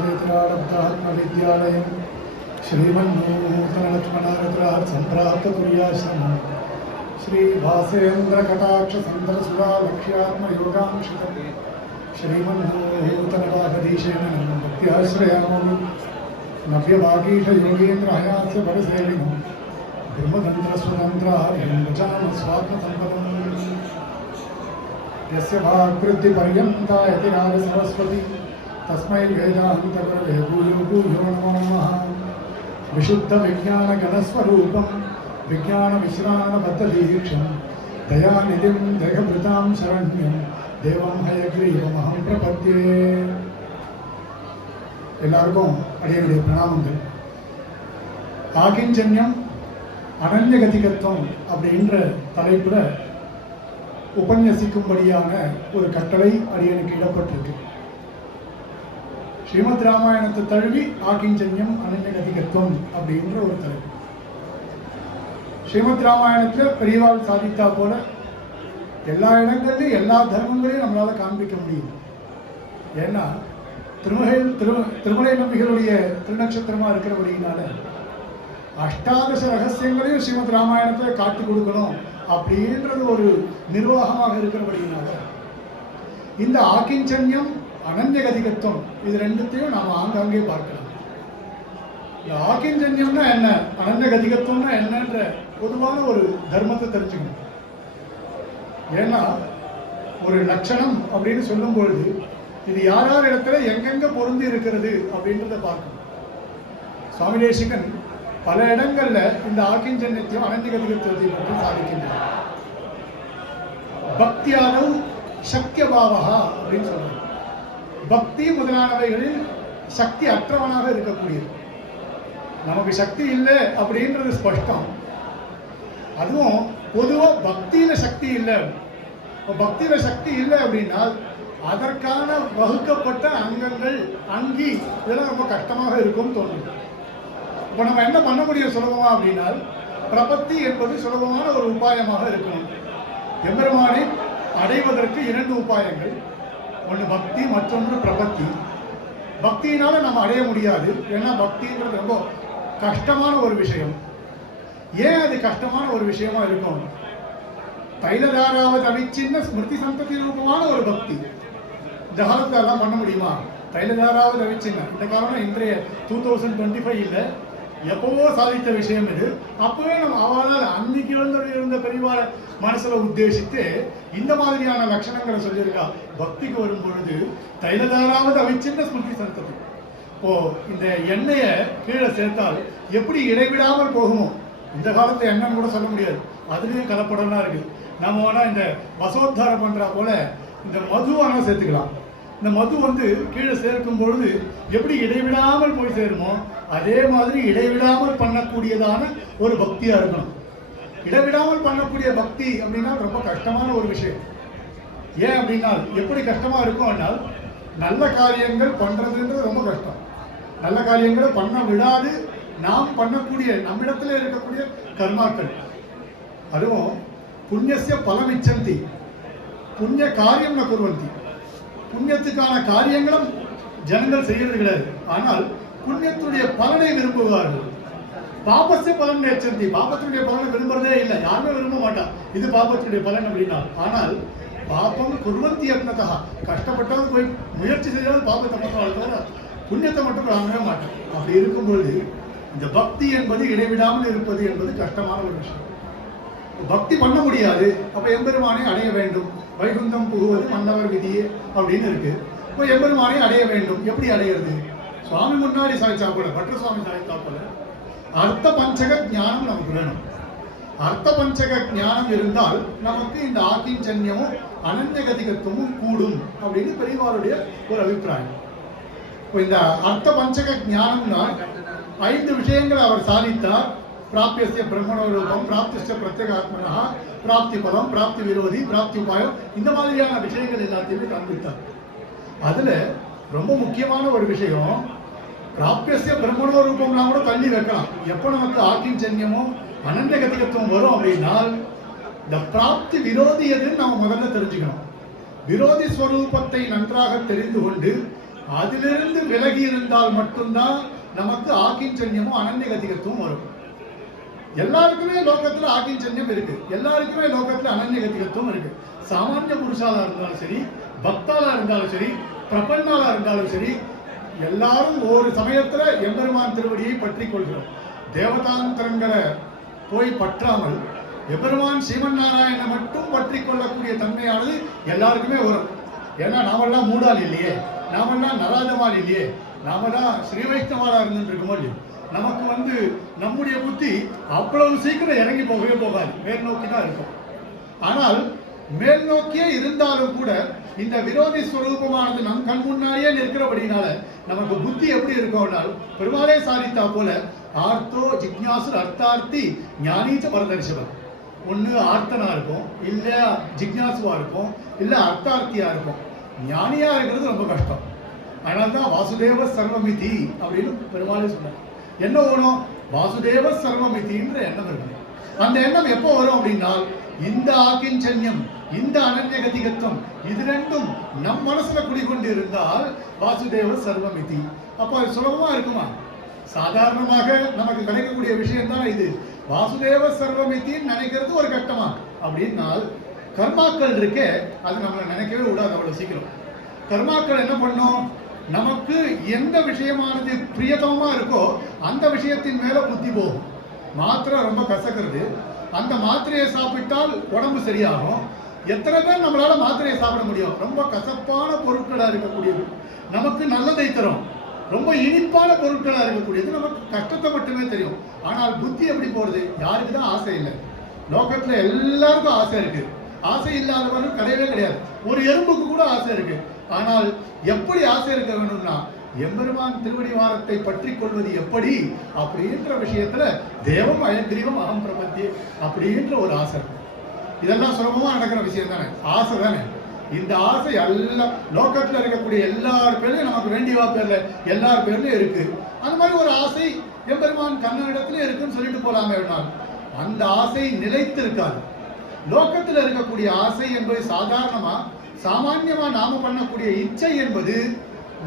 विद्यालयं श्रीमन्नूतनलक्ष्मणारत्रात् सम्प्राप्ततुर्याश्रमं श्री भासेन्द्रकटाक्षसन्दरसुधा लक्ष्यात्मयोगांशितं श्रीमन्नूतनवागधीशेन भक्त्याश्रयामि नव्यवागीशयोगेन्द्रहयास्य परसेविनं ब्रह्मतन्त्रस्वतन्त्रार्यं भजामि स्वात्मसम्पदम् यस्य वाग्वृद्धिपर्यन्ता यतिराजसरस्वती तस्मै वेदान्तगुरवे भूयो भूयो नमो नमः। विशुद्धविज्ञानगणस्वरूपं विज्ञानविश्राणबद्धदीक्षं दयानिधिं देहभृतां शरण्यं देवं हयग्रीवमहं प्रपद्ये। எல்லாருக்கும் அடியனுடைய பிரணாமங்கள். ஆகிஞ்சன்யம் அனன்யகதிகத்துவம் அப்படின்ற தலைப்புல உபன்யசிக்கும்படியான ஒரு கட்டளை அடியனுக்கு இடப்பட்டிருக்கு. ஸ்ரீமத் ராமாயணத்தை தழுவி ஆகிஞ்சன்யம் அனன்யகதிகத்துவம் அப்படின்ற ஒரு தலைப்பு. ஸ்ரீமத் ராமாயணத்தில் பெரியவாள் சாதித்தா போல எல்லா இடங்கள்லையும் எல்லா தர்மங்களையும் நம்மளால காண்பிக்க முடியும். ஏன்னா திருமலை நம்பிகளுடைய திருநட்சத்திரமா இருக்கிறபடினால அஷ்டாதச ரகசியங்களையும் ஸ்ரீமத் ராமாயணத்தை காட்டி கொடுக்கணும் அப்படின்றது ஒரு நிர்வாகமாக இருக்கிறபடினால இந்த ஆகிஞ்சன்யம் அனன்யகதிகத்துவம் இது ரெண்டுத்தையும் நாம் ஆங்காங்கே பார்க்கலாம். இந்த ஆகிஞ்சன்யம்னா என்ன, அனன்யகதிகத்துவம்னா என்னன்ற பொதுவான ஒரு தர்மத்தை தெரிஞ்சுக்கணும். ஏன்னா ஒரு லட்சணம் அப்படின்னு சொல்லும் பொழுது இது யார் யார் இடத்துல எங்கெங்க பொருந்தி இருக்கிறது அப்படின்றத பார்க்கணும். சுவாமி தேசிகன் பல இடங்கள்ல இந்த ஆகிஞ்சன்யத்தையும் அனன்யகதிகத்துவத்தையும் பற்றி சாதிக்கின்றார். பக்தியானவ் சக்தியபாவகா அப்படின்னு சொல்றாங்க. பக்தி முதலானவைகளில் சக்தி அற்றவனாக இருக்கக்கூடியது. நமக்கு சக்தி இல்லை அப்படின்றது ஸ்பஷ்டம். அதுவும் பொதுவாக பக்தியில சக்தி இல்லை. பக்தியில சக்தி இல்லை அப்படின்னா அதற்கான வகுக்கப்பட்ட அங்கங்கள் அங்கி இதெல்லாம் ரொம்ப கஷ்டமாக இருக்கும் தோன்றும். இப்போ நம்ம என்ன பண்ண முடியும் சுலபமா அப்படின்னா பிரபத்தி என்பது சுலபமான ஒரு உபாயமாக இருக்கணும். எம்பெருமானை அடைவதற்கு இரண்டு உபாயங்கள், ஒன்று பக்தி, மற்றொன்று பிரபத்தி. பக்தியினால நம்ம அடைய முடியாது. ஏன்னா பக்தின்றது ரொம்ப கஷ்டமான ஒரு விஷயம். ஏன் அது கஷ்டமான ஒரு விஷயமா இருக்கும்? தைலதாராவது அவிச்சின்ன ஸ்மிருதி சந்ததி ரூபமான ஒரு பக்தி. இந்த காலத்துல எல்லாம் பண்ண முடியுமா? தைலதாராவது அவிச்சின்ன இந்த காலம் இன்றைய 2025 இல்லை, எப்பவோ சாதித்த விஷயம் இது. அப்பவே நம்ம அவளால் அன்னைக்கு இருந்த பெரியவார மனசுல உத்தேசித்து இந்த மாதிரியான லட்சணங்களை சொல்லியிருக்கா. பக்திக்கு வரும் பொழுது தைலதாராவது அவிச்சின்ன ஸ்மிருதி சந்ததி. இப்போ இந்த எண்ணெயை கீழே சேர்த்தால் எப்படி இடைவிடாமல் போகுமோ, இந்த காலத்து எண்ணெய்னு கூட சொல்ல முடியாது, அதுலேயும் கலப்படம்லாம் இருக்கு. நம்ம வேணா இந்த வசோத்தாரம் பண்றா போல இந்த மதுவானா சேர்த்துக்கலாம். இந்த மது கீழே சேர்க்கும் பொழுது எப்படி இடைவிடாமல் போய் சேருமோ அதே மாதிரி இடைவிடாமல் பண்ணக்கூடியதான ஒரு பக்தியா இருக்கணும். இடைவிடாமல் பண்ணக்கூடிய பக்தி அப்படின்னா ரொம்ப கஷ்டமான ஒரு விஷயம். ஏன் அப்படின்னா எப்படி கஷ்டமா இருக்கும் அப்படின்னா நல்ல காரியங்கள் பண்றதுன்றது ரொம்ப கஷ்டம். நல்ல காரியங்களை பண்ண விடாது நாம் பண்ணக்கூடிய நம்மிடத்துல இருக்கக்கூடிய கர்மாக்கள், அதுவும் புண்ணியசிய பலமிச்சந்தி புண்ணிய காரியம் ந குர்வந்தி. புண்ணியத்துக்கான காரியங்களும் ஜனங்கள் செய்யறது கிடையாது, ஆனால் புண்ணியத்துடைய பலனை விரும்புவார்கள். பாபசிய பலன் நேச்சந்தி, பாபத்துடைய பலனை விரும்புறதே இல்லை, யாருமே விரும்ப மாட்டா இது பாபத்துடைய பலன் அப்படின்னா. ஆனால் பாபம் குர்வந்தி அப்னதா, கஷ்டப்பட்டாலும் போய் முயற்சி செய்தாலும் பாபத்தை மட்டும் வளர்த்தவர புண்ணியத்தை மட்டும் வாங்கவே மாட்டேன். அப்படி இருக்கும்பொழுது இந்த பக்தி என்பது இடைவிடாமல் இருப்பது என்பது கஷ்டமான ஒரு விஷயம். பக்தி பண்ண முடியாது. அப்ப எம்பெருமானை அடைய வேண்டும், வைகுந்தம் புகுவது மன்னவர் விதியே அப்படின்னு இருக்கு. இப்போ எம்பெருமானை அடைய வேண்டும், எப்படி அடையிறது? சுவாமி முன்னாடி சாய்ச்சா போல, பற்ற சுவாமி சாய்த்தா போல அர்த்த பஞ்சக ஞானம் நமக்கு வேணும். அர்த்த பஞ்சக ஞானம் இருந்தால் நமக்கு இந்த ஆகிஞ்சன்யமும் அனன்யகதிகத்துவமும் கூடும் அப்படின்னு பெரியவாருடைய ஒரு அபிப்பிராயம். இப்போ இந்த அர்த்த பஞ்சக ஞானம்னா 5 விஷயங்களை அவர் சாதித்தார். பிராப்திய பிரம்மண ரூபம், பிராப்திஷ்ட பிரத்யேகாத்மனா, பிராப்தி பலம், பிராப்தி விரோதி, பிராப்தி உபாயம், இந்த மாதிரியான விஷயங்கள் எல்லாத்தையுமே காண்பித்தார். அதுல ரொம்ப முக்கியமான ஒரு விஷயம், பிராப்திய பிரம்மண ரூபம்னா கூட தள்ளி வைக்கலாம். எப்போ நமக்கு ஆகிஞ்சன்யமோ அனன்யகதிகத்துவம் வரும் அப்படின்னா இந்த பிராப்தி விரோதி எதுன்னு நம்ம முதல்ல தெரிஞ்சுக்கணும். விரோதி ஸ்வரூபத்தை நன்றாக தெரிந்து கொண்டு அதிலிருந்து விலகி இருந்தால் மட்டும்தான் நமக்கு ஆக்கிஞ்சன்யமும் அனன்யகதிகத்துவம் வரும். எல்லாருக்குமே லோகத்துல ஆக்கிஞ்சன்யம் இருக்கு, எல்லாருக்குமே லோகத்துல அனன்யகதிகத்துவம் இருக்கு. சாமானிய புருஷாலா இருந்தாலும் சரி, பக்தாலா இருந்தாலும் சரி, பிரபன்னாலா இருந்தாலும் சரி, எல்லாரும் ஒரு சமயத்துல எம்பெருமான் திருவடியை பற்றி கொள்கிறோம். தேவதாந்திரங்களை போய் பற்றாமல் எம்பெருமான் ஸ்ரீமன் நாராயணனை மட்டும் பற்றி கொள்ளக்கூடிய தன்மையானது எல்லாருக்குமே வரும். ஏன்னா நாமெல்லாம் மூடால் இல்லையே, நாமெல்லாம் நராஜமால் இல்லையே, நாம தான் ஸ்ரீ வைஷ்ணவாலா இருந்துட்டு இருக்கோமோ இல்லையோ. நமக்கு நம்முடைய புத்தி அவ்வளவு சீக்கிரம் இறங்கி போகவே போகாது, மேல் நோக்கி தான் இருக்கும். ஆனால் மேல் நோக்கியே இருந்தாலும் கூட இந்த விரோதி ஸ்வரூபமானது நம் கண் முன்னாடியே நிற்கிறபடினால நமக்கு புத்தி எப்படி இருக்கும்னால் பெருமாளே சாதித்தா போல ஆர்த்தோ ஜிக்ஞாசு அர்த்தார்த்தி ஞானீச்ச பரதர்ஷவன். ஒன்று ஆர்த்தனா இருக்கும், இல்லை ஜிக்ஞாசுவா இருக்கும், இல்லை அர்த்தார்த்தியா இருக்கும். ஞானியா இருக்கிறது ரொம்ப கஷ்டம். அதனால தான் வாசுதேவ சர்வமிதி அப்படின்னு பெருமாளே சொன்னார். என்ன வேணும்? வாசுதேவ சர்வமிதின்ற எண்ணம் இருக்கு. அந்த எண்ணம் எப்போ வரும் அப்படின்னா இந்த ஆக்கிஞ்சன்யம், இந்த அனன்யகதிகத்துவம், இது ரெண்டும் நம் மனசுல குடிகொண்டு இருந்தால் வாசுதேவ சர்வமிதி. அப்போ அது சுலபமா இருக்குமா? சாதாரணமாக நமக்கு கிடைக்கக்கூடிய விஷயம் தான் இது. வாசுதேவ சர்வமித்தின்னு நினைக்கிறது ஒரு கட்டமா அப்படின்னால் கர்மாக்கள் இருக்கே, அது நம்மளை நினைக்கவே விடாது அவ்வளவு சீக்கிரம். கர்மாக்கள் என்ன பண்ணும்? நமக்கு எந்த விஷயமானது பிரியதமா இருக்கோ அந்த விஷயத்தின் மேல புத்தி போகும். மாத்திரை ரொம்ப கசக்கிறது, அந்த மாத்திரையை சாப்பிட்டால் உடம்பு சரியாகும். எத்தனை பேர் நம்மளால மாத்திரையை சாப்பிட முடியும்? ரொம்ப கசப்பான பொருட்களா இருக்கக்கூடியது நமக்கு நல்லதை தரும், ரொம்ப இனிப்பான பொருட்களா இருக்கக்கூடியது நமக்கு கஷ்டத்தை மட்டுமே தெரியும். ஆனால் புத்தி எப்படி போறது? யாருக்கு தான் ஆசை இல்லை? லோகத்துல எல்லாருக்கும் ஆசை இருக்கு, ஆசை இல்லாதவர்கள் கிடையவே கிடையாது. ஒரு எறும்புக்கு கூட ஆசை இருக்கு. ஆனால் எப்படி ஆசை இருக்க வேணும்னா எம்பெருமான் திருவடி வாரத்தை பற்றி கொள்வது எப்படி அப்படின்ற விஷயத்துல தேவம் அயந்திரிவம் அகம் பிரபத்தி அப்படின்ற ஒரு ஆசை. இதெல்லாம் சுலபமா நடக்கிற விஷயம் தானே, ஆசை தானே. இந்த ஆசை எல்லாம் லோகத்துல இருக்கக்கூடிய எல்லார் பேர்லயும் நமக்கு வேண்டியவா பேர்ல எல்லார் பேர்லயும் இருக்கு. அந்த மாதிரி ஒரு ஆசை எம்பெருமான் கண்ணனிடத்துல இருக்குன்னு சொல்லிட்டு போலாமே. அந்த ஆசை நிலைத்து இருக்காது. லோகத்துல இருக்கக்கூடிய ஆசை என்பது சாமான்யமா நாம பண்ணக்கூடிய இச்சை என்பது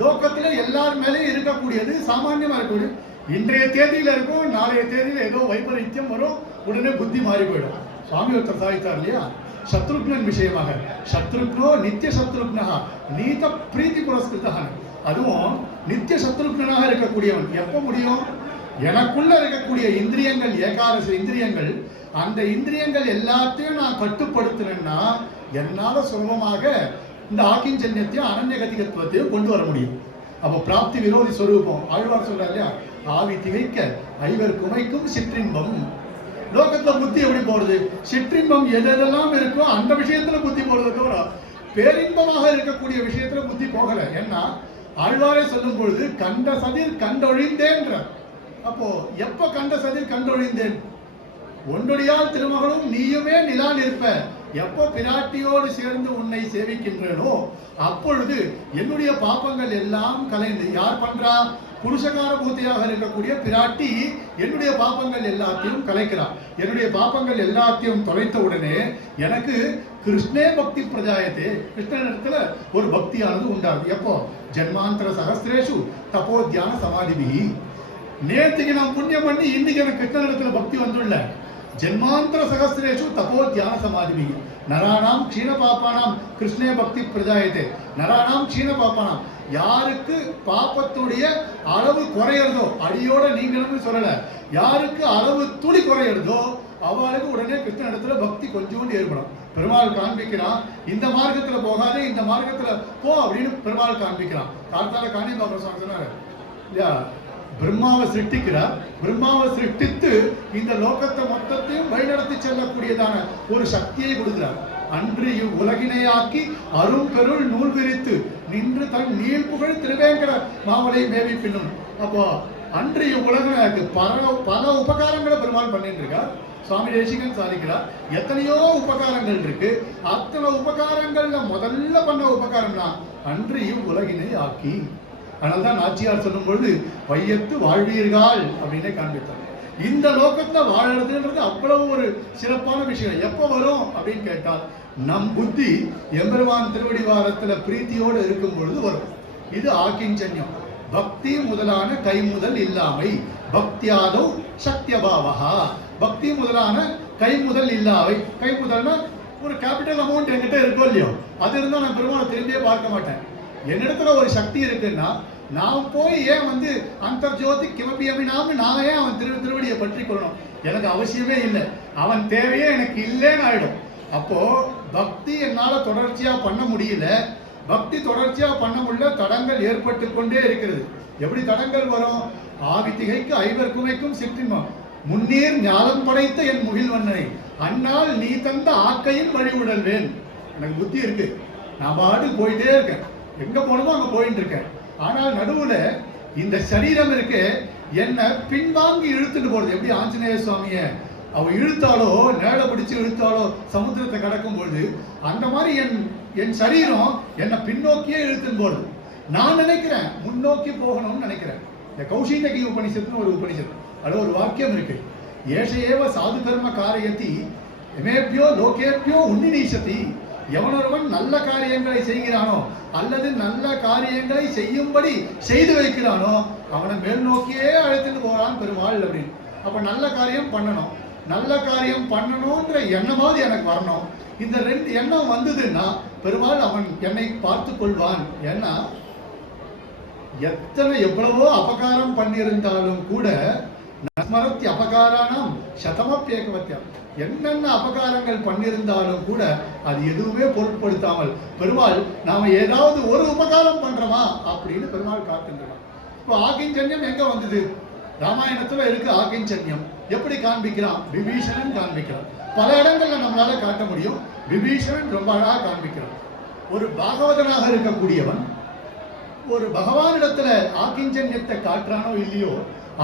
லோகத்துல எல்லார் மேலேயும் இருக்கக்கூடியது, சாமான்யமா இருக்கக்கூடிய. இன்றைய தேதியில இருக்கும், நாளைய தேதியில ஏதோ வைபரீத்தியம் வரும், உடனே புத்தி மாறி போயிடும். சுவாமி ஒருத்தர் சாதித்தார் இல்லையா, சத்ருக்னன் விஷயமாக, சத்ருக்னோ நித்திய சத்ருக்னா நீத பிரீத்தி புரஸ்கிருதான். அதுவும் நித்திய சத்ருக்னாக இருக்கக்கூடியவன் எப்ப முடியும்? எனக்குள்ள இருக்கக்கூடிய இந்திரியங்கள், ஏகாதச இந்திரியங்கள், அந்த இந்திரியங்கள் எல்லாத்தையும் நான் கட்டுப்படுத்தினேன்னா என்னால சுலபமாக இந்த ஆக்கிஞ்சன்யத்தையும் அனன்யகதிகத்துவத்தையும் கொண்டு வர முடியும். அப்ப பிராப்தி விரோதி ஸ்வரூபம் ஆழ்வார் சொல்றாரு இல்லையா, ஆவி திகைக்க ஐவர் குமைக்கும் சிற்றின்பம். லோகத்துல புத்தி எப்படி போறது? சிற்றின்பம் எதெல்லாம் இருக்கோ அந்த விஷயத்துல புத்தி போறது தவிர பேரின்பமாக இருக்கக்கூடிய விஷயத்துல புத்தி போகல. ஏன்னா ஆழ்வாரே சொல்லும் பொழுது கண்ட சதிர் கண்டொழிந்தேன்ற. அப்போ எப்ப கண்ட சதிர் கண்டொழிந்தேன்? ஒன்றொடியால் திருமகளும் நீயுமே நிலால் இருப்ப. எப்போ பிராட்டியோடு சேர்ந்து உன்னை சேவிக்கின்றனோ அப்பொழுது என்னுடைய பாப்பங்கள் எல்லாம் கலைந்து. யார் பண்றா? புருஷகார பூத்தையாக இருக்கக்கூடிய பிராட்டி என்னுடைய பாப்பங்கள் எல்லாத்தையும் கலைக்கிறார். என்னுடைய பாப்பங்கள் எல்லாத்தையும் தொலைத்த உடனே எனக்கு கிருஷ்ணே பக்தி பிரஜாயத்தே, கிருஷ்ணனிடத்துல ஒரு பக்தியானது உண்டாகுது. எப்போ? ஜன்மாந்தர சகஸ்திரேஷு தபோ தியான சமாதிபி. நேற்றுக்கு நான் புண்ணியம் பண்ணி இன்னைக்கு எனக்கு கிருஷ்ணனிடத்துல பக்தி வந்துள்ள. ஜென்மாந்தர சகஸ்திரேஷு தபோ தியான சமாதிபி. நராணாம் க்ஷீண பாப்பானாம் கிருஷ்ணே பக்தி பிரஜாயத்தே. நராணாம் க்ஷீண பாப்பானாம், யாருக்கு பாப்பத்துடைய அளவு குறையிறதோ, அடியோட நீங்களும் சொல்லல, யாருக்கு அளவு துளி குறையிறதோ அவளுக்கு உடனே கிருஷ்ண இடத்துல பக்தி கொஞ்சோண்டு ஏற்படும். பெருமாள் காண்பிக்கிறான், இந்த மார்க்கத்துல போகாதே, இந்த மார்க்கத்துல போ அப்படின்னு பெருமாள் காண்பிக்கிறான். கார்த்தால காணி பாபா சொன்னாரு இல்லையா, பிரம்மாவை சிருஷ்டிக்கிறார். பிரம்மாவை சிருஷ்டித்து இந்த லோகத்தை மொத்தத்தையும் வழிநடத்தி செல்லக்கூடியதான ஒரு சக்தியை கொடுக்கிறார். அன்று இவ்வுலகினையாக்கி அரும்பெருள் நூல் விரித்து நின்று தன் நீள் புகழ் திருவேங்கட மாமலை மேவி பின்னும். அப்போ அன்று இவ்வுலகிற்கு பல உபகாரங்களை பெருமாள் பண்ணிட்டு இருக்கார். சுவாமி தேசிகன் சாதிக்கிறார், எத்தனையோ உபகாரங்கள் இருக்கு. அத்தனை உபகாரங்கள்ல முதல்ல பண்ண உபகாரம்னா அன்று இவ்வுலகினை ஆக்கி. அதனால்தான் நாச்சியார் சொல்லும் பொழுது வையத்து வாழ்வீர்கள் அப்படின்னே காண்பித்தார். இந்த லோகத்துல வாழறதுன்றது அவ்வளவு ஒரு சிறப்பான விஷயம். எப்போ வரும் அப்படின்னு கேட்டால் நம் புத்தி எம்பெருமான் திருவடி வாரத்துல பிரீத்தியோடு இருக்கும் பொழுது வரும். இது ஆகிஞ்சன்யம். பக்தி முதலான கைமுதல் இல்லாமை. பக்தியாதோ சக்தியபாவஹா. பக்தி முதலான கைமுதல் இல்லாவை. கைமுதல்னா ஒரு கேபிட்டல் அமௌண்ட் என்கிட்ட இருக்கோ இல்லையோ, அது இருந்தா நான் பெருமாளை திரும்பியே பார்க்க மாட்டேன். என்னிடத்துல ஒரு சக்தி இருக்குன்னா நான் போய் ஏன் அந்தர்ஜோதி கிமபியமினாம நான் ஏன் அவன் திருவடியை பற்றி கொள்ளணும்? எனக்கு அவசியமே இல்லை. அவன் தேவையே எனக்கு இல்லைன்னு ஆயிடும். அப்போ பக்தி என்னால தொடர்ச்சியா பண்ண முடியல. பக்தி தொடர்ச்சியா பண்ண முடியல, தடங்கள் ஏற்பட்டு கொண்டே இருக்கிறது. எப்படி தடங்கள் வரும்? ஆவித்திகைக்கு ஐவர்க்குமைக்கும் சிற்றின்பம் முன்னீர் ஞானம் படைத்த என் முகில்வண்ணனை அன்னால் நீ தந்த ஆக்கையும் வழி உடல்வேன். எனக்கு புத்தி இருக்கு, நான் பாட்டுக்கு போயிட்டே இருக்கேன், எங்க போனமோ அங்க போயிட்டு இருக்கேன். ஆனால் நடுவுல இந்த சரீரம் இருக்கு, என்ன பின்வாங்கி இழுத்துட்டு போறது. எப்படி ஆஞ்சநேய சுவாமிய அவ இழுத்தாலோ, நேட பிடிச்சு இழுத்தாலோ சமுத்திரத்தை கடக்கும் பொழுது, அந்த மாதிரி என் சரீரம் என்ன பின்னோக்கியே இழுத்துன்னு போறது. நான் நினைக்கிறேன் முன்னோக்கி போகணும்னு நினைக்கிறேன். இந்த கௌஷிண்டகி உபனிஷத்துன்னு ஒரு உபனிஷத்து, அது ஒரு வாக்கியம் இருக்கு. ஏஷையேவ சாது கர்ம காரியத்தி எமேபியோ லோகேபியோ உன்னிநீசதி. எவனொருவன் நல்ல காரியங்களை செய்கிறானோ அல்லது நல்ல காரியங்களை செய்யும்படி செய்து வைக்கிறானோ அவனை மேல் நோக்கியே அழைத்துட்டு போறான் பெருமாள் அப்படின்னு. அப்ப நல்ல காரியம் பண்ணணும், நல்ல காரியம் பண்ணணும்ன்ற எண்ணமாவது எனக்கு வரணும். இந்த ரெண்டு எண்ணம் வந்ததுன்னா பெருமாள் அவன் என்னை பார்த்து கொள்வான். ஏன்னா எவ்வளவோ அபகாரம் பண்ணியிருந்தாலும் கூட நஸ்மரத்தி அபகாரானம் சதமப்பேகவத்தியம். என்னென்ன அபகாரங்கள் பண்ணியிருந்தாலும் கூட அது எதுவுமே பொருட்படுத்தாமல் பெருமாள் நாம ஏதாவது ஒரு உபகாரம் பண்றோமா அப்படின்னு பெருமாள் காத்துகிறான். இப்போ ஆகிஞ்சன்யம் எங்க வந்தது? ராமாயணத்துல இருக்கு ஆகிஞ்சன்யம். எப்படி காண்பிக்கிறான்? விபீஷணன் காண்பிக்கிறான். பல இடங்கள்ல நம்மளால காட்ட முடியும். விபீஷணன் ரொம்ப அழகா காண்பிக்கிறான். ஒரு பாகவதனாக இருக்கக்கூடியவன் ஒரு பகவானிடத்துல ஆகிஞ்சன்யத்தை காட்டுறானோ இல்லையோ,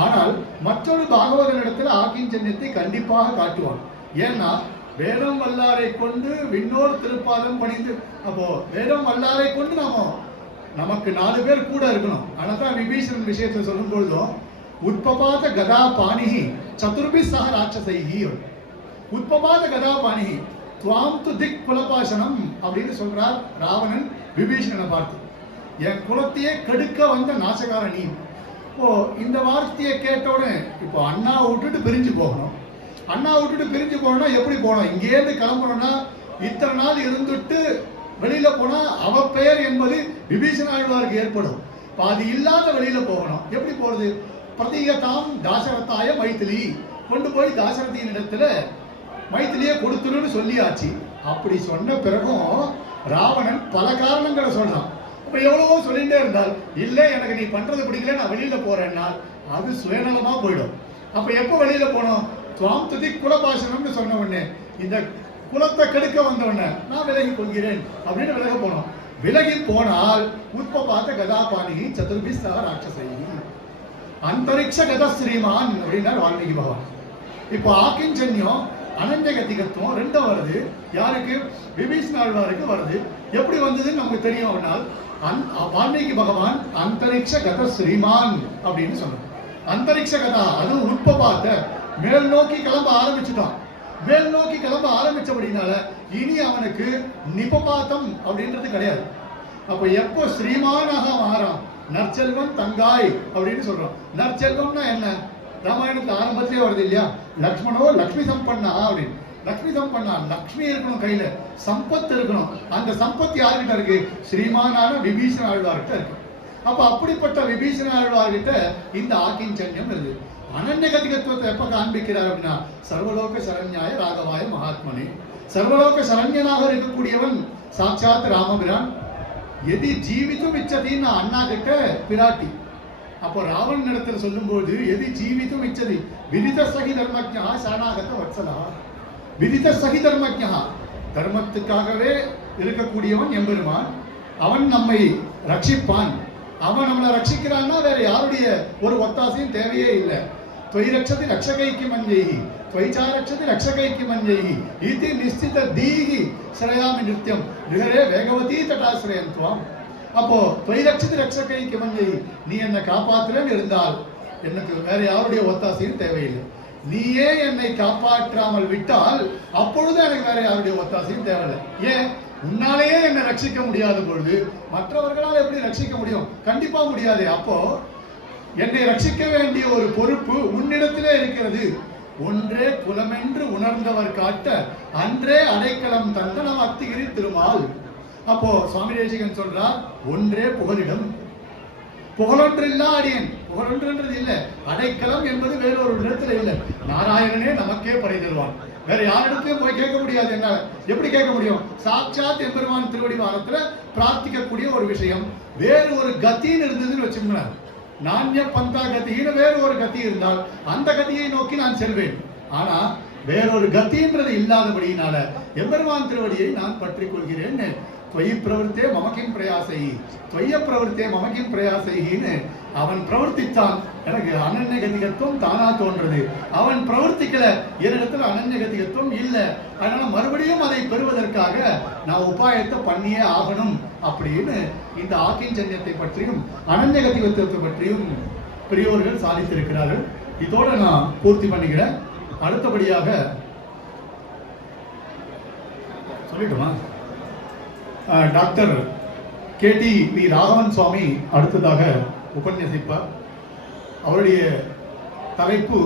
ஆனால் மற்றொரு பாகவதனிடத்துல ஆகிஞ்சன்யத்தை கண்டிப்பாக காட்டுவான். ஏன்னா வேதம் வல்லாரை கொண்டு விண்ணோர் திருப்பாதம் பணிந்து. அப்போ வேதம் வல்லாரை கொண்டு நமக்கு 4 பேர் கூட இருக்கணும். ஆனாதான் விபீஷணன் விஷயத்தை சொல்லும் பொழுதும் உத்பபாத கதா பாணிஹி சதுர்பி சக ராட்சசைஹி. உத்பபாத கதா பாணிஹி துவாம் து திக் குலபாசனம் அப்படின்னு சொல்றார் ராவணன் விபீஷணனை பார்த்து. என் குலத்தையே கெடுக்க வந்த நாசகார நீ. இப்போ இந்த வார்த்தையை கேட்டோடனே இப்போ அண்ணா விட்டுட்டு பிரிஞ்சு போகணும். அண்ணா விட்டுட்டு பிரிஞ்சு போகணும்னா எப்படி போகணும்? இங்கேருந்து கிளம்பணும்னா இத்தனை நாள் இருந்துட்டு வெளியில போனா அவ பெயர் என்பது விபீஷண ஆழ்வாருக்கு ஏற்படும். பாதி இல்லாத வெளியில போகணும். எப்படி போறது? பிரதிகதாம் தாசரத்தாய மைத்திலி கொண்டு போய் தாசரதியின் இடத்துல மைத்திலியை கொடுத்துருன்னு சொல்லியாச்சு. அப்படி சொன்ன பிறகும் ராவணன் பல காரணங்களை சொல்றான். அப்ப எவ்வளவோ சொல்லிட்டே இருந்தால் இல்லை எனக்கு நீ பண்றது பிடிக்கல நான் வெளியில போறேன்னா அது சுயநலமா போயிடும். அப்ப எப்ப வெளியில போனோம்? துவாம் துதி குலபாசனம்னு சொன்ன உடனே இந்த குலத்தை கெடுக்க வந்த உடனே நான் விலகி கொள்கிறேன் அப்படின்னு விலக போனோம். விலகி போனால் உத்பபாத கதாபாணி சதுர்பி சக ராட்சசை அந்தரிக்ஷ கத ஸ்ரீமான் அப்படின்னார் வால்மீகி பகவான். இப்போ ஆக்கிஞ்சன்யம் அனஞ்சகத்திகத்துவம் ரெண்டும் வருது. யாருக்கு? விபீஷண ஆழ்வாருக்கு வருது. எப்படி வந்ததுன்னு நமக்கு தெரியும். அப்படின்னால் வால்மீகி பகவான் அந்தரிக்ஷ கத ஸ்ரீமான் அப்படின்னு சொன்னார். அந்தரிக்ஷ கதா அது உட்பபாத மேல் நோக்கி கிளம்ப ஆரம்பிச்சுட்டான். மேல் நோக்கி கிளம்ப ஆரம்பிச்சபடினால இனி அவனுக்கு நிபபாதம் அப்படின்றது கிடையாது. அப்ப எப்போ ஸ்ரீமானாக மாறான்? நற்செல்வம் தங்காய் அப்படின்னு சொல்றோம். நற்செல்வம்னா என்ன? ராமாயணத்துல ஆரம்பத்திலே வருது இல்லையா? லக்ஷ்மணோ லக்ஷ்மி சம்பன்னா அப்படின்னு. லக்ஷ்மி சம்பன்னா, லக்ஷ்மி இருக்கணும், கையில சம்பத்து இருக்கணும். அந்த சம்பத்து யாருக்கிட்ட இருக்கு? ஸ்ரீமானான விபீஷண ஆழ்வார்கிட்ட இருக்கு. அப்ப அப்படிப்பட்ட விபீஷண ஆழ்வார்கிட்ட இந்த ஆக்கிஞ்சன்யம் இருக்கு. அனன்யகதிகத்துவத்தை எப்ப காண்பிக்கிறார் அப்படின்னா சர்வலோக சரண்யாய ராகவாய மகாத்மனே. சர்வலோக சரண்யனாக இருக்கக்கூடியவன் சாட்சாத் ராமபிரான். எதி ஜீவித்தும் இச்சதின்னு அண்ணா கிட்ட பிராட்டி. அப்போ ராவணன் இடத்துல சொல்லும்போது எதி ஜீவித்தும் இச்சதி விதித சகி தர்மஜா சரணாகத வத்சலா. விதித சகி தர்மஜா, தர்மத்துக்காகவே இருக்கக்கூடியவன் எம்பெருமான். அவன் நம்மை ரட்சிப்பான். அவன் நம்மளை ரட்சிக்கிறான்னா வேற யாருடைய ஒரு ஒத்தாசையும் தேவையே இல்லை. त्वयि रक्षति रक्षकैकी मन्यैः त्वयिचा रक्षति रक्षकैकी मन्यैः इति निश्चित दीहि श्रयामि नित्यं विहरे वेगवती तटाश्रयं त्वाम्. அப்போ त्वयि रक्षति रक्षकैकी मन्यैः நீ என்னை காப்பாற்றுறேன்னு இருந்தால் எனக்கு வேற யாருடைய ஒத்தாசையும் தேவையில்லை. நீயே என்னை காப்பாற்றாமல் விட்டால் அப்பொழுது எனக்கு வேற யாருடைய ஒத்தாசையும் தேவையில்லை. ஏன்? உன்னாலேயே என்னை ரட்சிக்க முடியாத பொழுது மற்றவர்களால் எப்படி ரட்சிக்க முடியும்? கண்டிப்பா முடியாது. அப்போ என்னை ரட்சிக்க வேண்டிய ஒரு பொறுப்பு உன்னிடத்திலே இருக்கிறது. ஒன்றே குலமென்று உணர்ந்தவர் காட்ட அன்றே அடைக்கலம் தந்த நம் அத்திகிரி திருமால். அப்போ சுவாமி தேசிகன் சொல்றார், ஒன்றே புகலிடம், புகழொன்றில்லா அடியேன். புகழொன்றுன்றது இல்லை, அடைக்கலம் என்பது வேறொரு இடத்துல இல்லை. நாராயணனே நமக்கே பறை தருவான். வேற யாரிடத்தையும் போய் கேட்க முடியாது. என்ன எப்படி கேட்க முடியும்? சாட்சாத் எம்பெருமான் திருவடி வாரத்துல பிரார்த்திக்கக்கூடிய ஒரு விஷயம். வேறு ஒரு கத்தின்னு இருந்ததுன்னு வச்சுக்கோங்க, நாண்ய பந்தா கத்தின்னு வேறு ஒரு கத்தி இருந்தால் அந்த கத்தியை நோக்கி நான் செல்வேன். ஆனா வேறொரு கத்தின்றது இல்லாதபடியினால எம்பெருமான் திருவடியை நான் பற்றி கொள்கிறேன். துவயி பிரவருத்தே மமக்கின் பிரயாசை, துவய பிரவருத்தே மமக்கின் பிரயாசைன்னு அவன் பிரவர்த்தித்தான். எனக்கு அனன்ய கதிகத்துவம் தானா தோன்றது. அவன் பிரவர்த்திக்கல, என்னிடத்துல அனன்ய கதிகத்துவம் இல்லை. அதனால மறுபடியும் அதை பெறுவதற்காக நான் உபாயத்தை பண்ணியே ஆகணும் அப்படின்னு இந்த ஆக்கிஞ்சன்யத்தை பற்றியும் அனன்ய கதிகத்துவத்தை பற்றியும் பெரியோர்கள் சாதித்திருக்கிறார்கள். இதோட நான் பூர்த்தி பண்ணிக்கிறேன். அடுத்தபடியாக சொல்லிட்டுமா, டாக்டர் KT வி ராகவன் சுவாமி அடுத்ததாக உபன்யசிப்பார். அவருடைய தலைப்பு